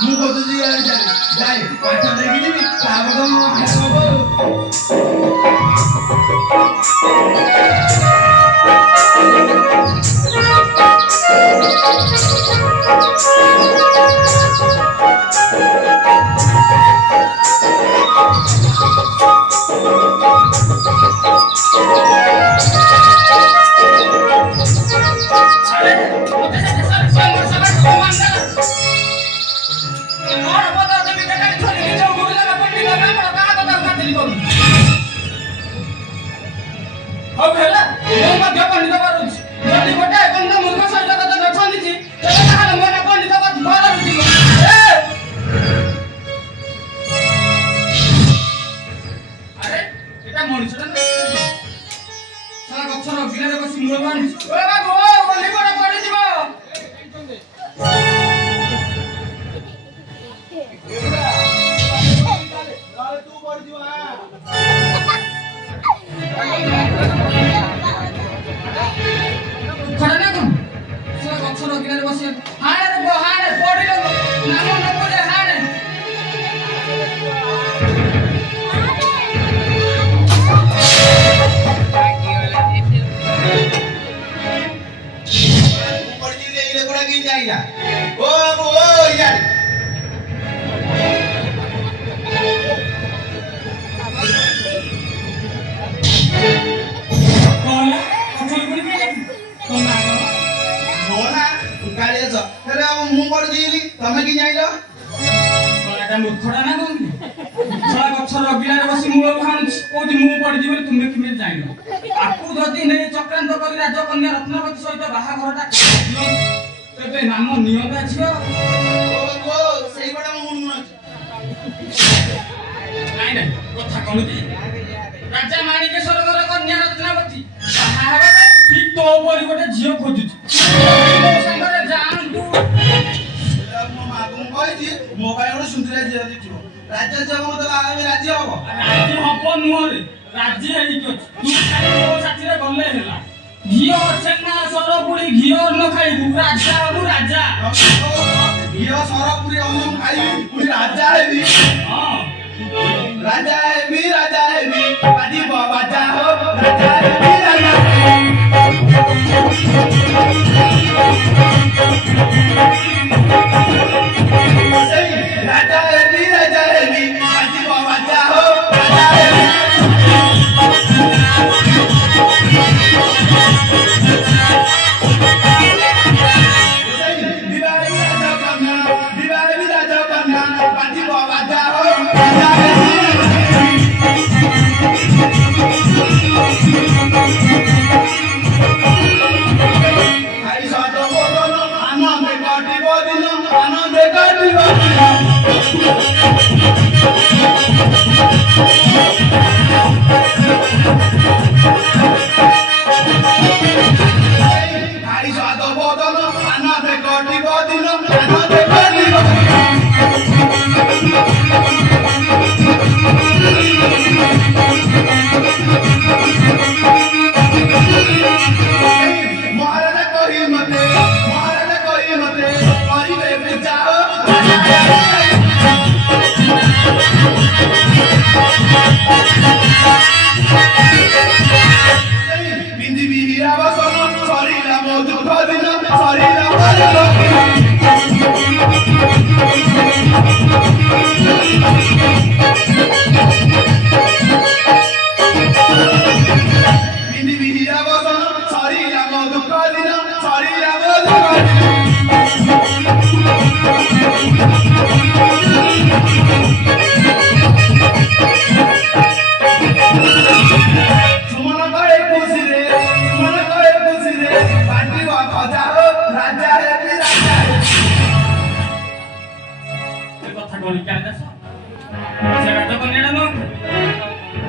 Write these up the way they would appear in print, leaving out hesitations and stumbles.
ମୁଁ କହୁଛି ଯାଇ ପାଠ ଦେଇକି ଯିବି ତାପରେ ମୋ ତମେ କି ଯାଇଲ କଳାଟା ମୂର୍ଖଟା ନା କଣ ଛଳା ଗଛ ରଗିଲାରେ ବସି ମୂଳ ଭାଣୁଛି କହୁଛି ମୁଁ ପଡିଯିବି ବୋଲି ତୁମେ କେମିତି ଜାଣିଲ ଆକୁ ଯଦି ନେଇ ଚକ୍ରାନ୍ତ କରି ରାଜକନ୍ୟା ରତ୍ନବତୀ ସହିତ ବାହାଘରଟା ତେବେ ନାମ ନିଅନ୍ତା ଝିଅ ସେଇପଟେ ମୁଁ ନାଇଁ ନାଇଁ କଥା କହୁଛି ରାଜା ମାଣିକେଶ୍ୱରଙ୍କର କନ୍ୟା ରତ୍ନାବତୀ ବାହା ହେବା ପାଇଁ ଠିକ ତୋ ପରି ଗୋଟେ ଝିଅ ଖୋଜୁଛି ମୋ ସାଙ୍ଗରେ ଯାଆନ୍ତୁ ମୋ ପାଇଁ ଗୋଟେ ସୁନ୍ଦର ଝିଅ ଦେଖିବ ରାଜା ଝିଅ ମତେ ରାଜି ହବ ରାଜି ହବ ନୁହଁରେ ରାଜି ହେଇକି ଅଛି ତୁ ଖାଲି ମୋ ସାଥିରେ ଗଲେ ହେଲା ଘିଅ ଛେନା ସରପୁରୀ ଘିଅ ନ ଖାଇବୁ ରାଜା ହବୁ ରାଜା ଘିଅ ସରପୁରୀ ଅନ୍ନ ଖାଇବି ପୁଣି ରାଜା ହେବି ହଁ ରାଜା ହେବି ବାଜିବ ବାଜା ହୋ ରାଜା ହେବି राजा हेबी बाजी बाजा हो राजा हेबी दिवाली राजा कन्या बाजी बाजा हो राजा हेबी आई सातो बोलो आनंद काटिबो दिन आनंद काटिबो आई सातो बोलो आनंद काटिबो दिन आनंद काटिबो महाराजा कही मते परिवे बेचाओ बिंदी बिहिरा बसन शरीर मो दुख दिन शरीर बिंदी बिहिरा बसन शरीर मो दुख दिन शरीर मो दुख सुमन करे खुशी रे पार्टी वा खजा हो राजा हेबी राजा ଏ କଥା କଣ କି ଆଦେଶ ସେ ରାଜକନ୍ୟାଟା ନୁହଁ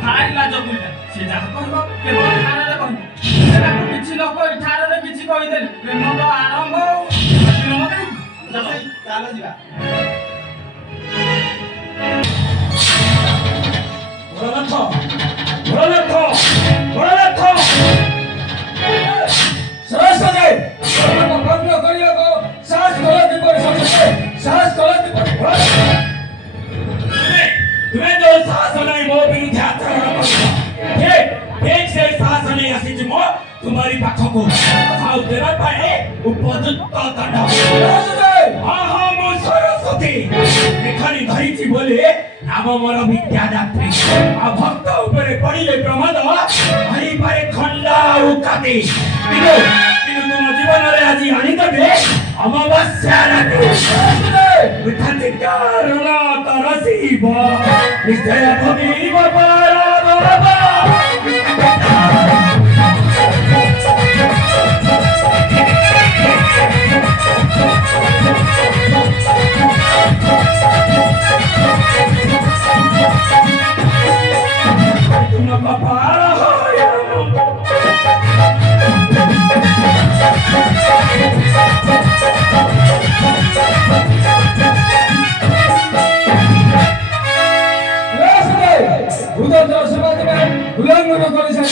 ଭାରି ଲାଜ ବୁଲିଲା ସେ ଯାହା କହିବ କେବଳ ଠାରରେ କହିବ ସେ ତାକୁ କିଛି ନ କହି ଠାରରେ କିଛି କହିଦେଲି ପ୍ରେମ ତ ଆରମ୍ଭ ଚାଲ ଯିବା सरस्वती ଆଚରଣ କରିବ ଠିକ ସେ ସାହସ ନେଇ ଆସିଛି ମୁଁ ତୁମରି ପାଖକୁ ଆଉ ଦେବା ପାଇଁ ଉପଯୁକ୍ତ ଦଣ୍ଡ ହଁ ହଁ ମୁଁ ସରସ୍ୱତୀ ଏখানে ଧରିଛି ବୋଲି ନାମ ମୋର ବିଦ୍ୟାଦାତ୍ରୀ ଆଉ ଭକ୍ତ ଉପରେ ପଡ଼ିଲେ ପ୍ରମାଦ ହରିପାରେ ଖଣ୍ଡା ଆଉ କାଟି କିନ୍ତୁ ତୁମ ଜୀବନରେ ଆଜି ଆଣିଦେବେ ଅମାବାସ୍ୟା ରାତି କାରଣ ତରସିବ ନିଶ୍ଚୟ ଭୋଗିବ উলঙ্ঘন করেছেন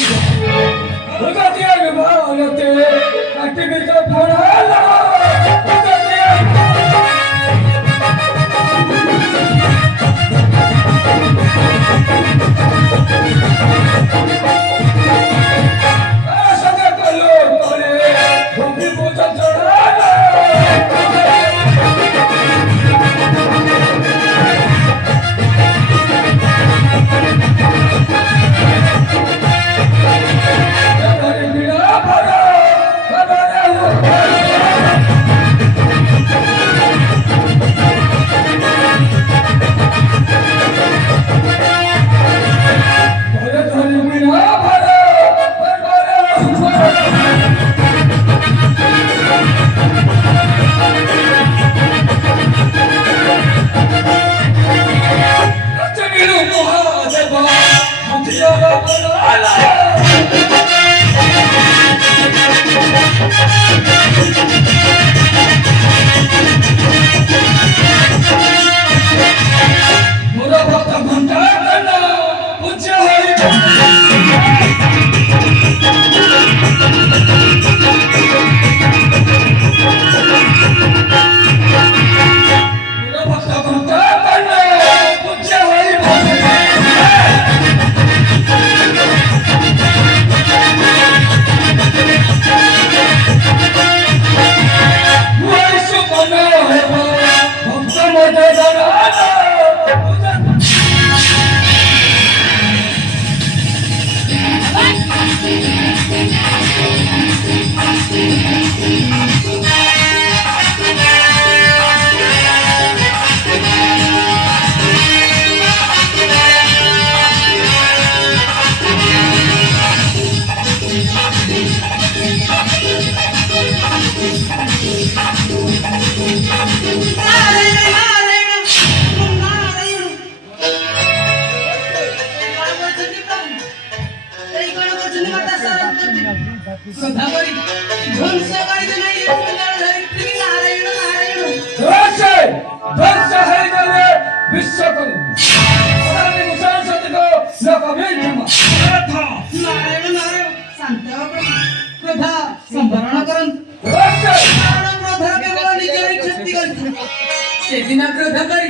ସେଦିନ କ୍ରୋଧ କରି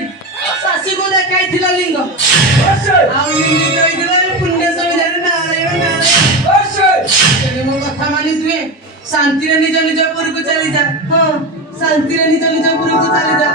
ଶାଶୁକୁ ଦେଖାଇଥିଲା ଲିଙ୍ଗ ଆଉ ଲିଙ୍ଗ କହିଥିଲା ପୁଣ୍ୟ ସମିଧାନ ନାରାୟଣ ନାରାୟଣ ମୋ କଥା ମାନି ତୁଏ ଶାନ୍ତିରେ ନିଜ ନିଜ ପୁରକୁ ଚାଲିଯା ହଁ ଶାନ୍ତିରେ ନିଜ ନିଜ ପୁରକୁ ଚାଲିଯା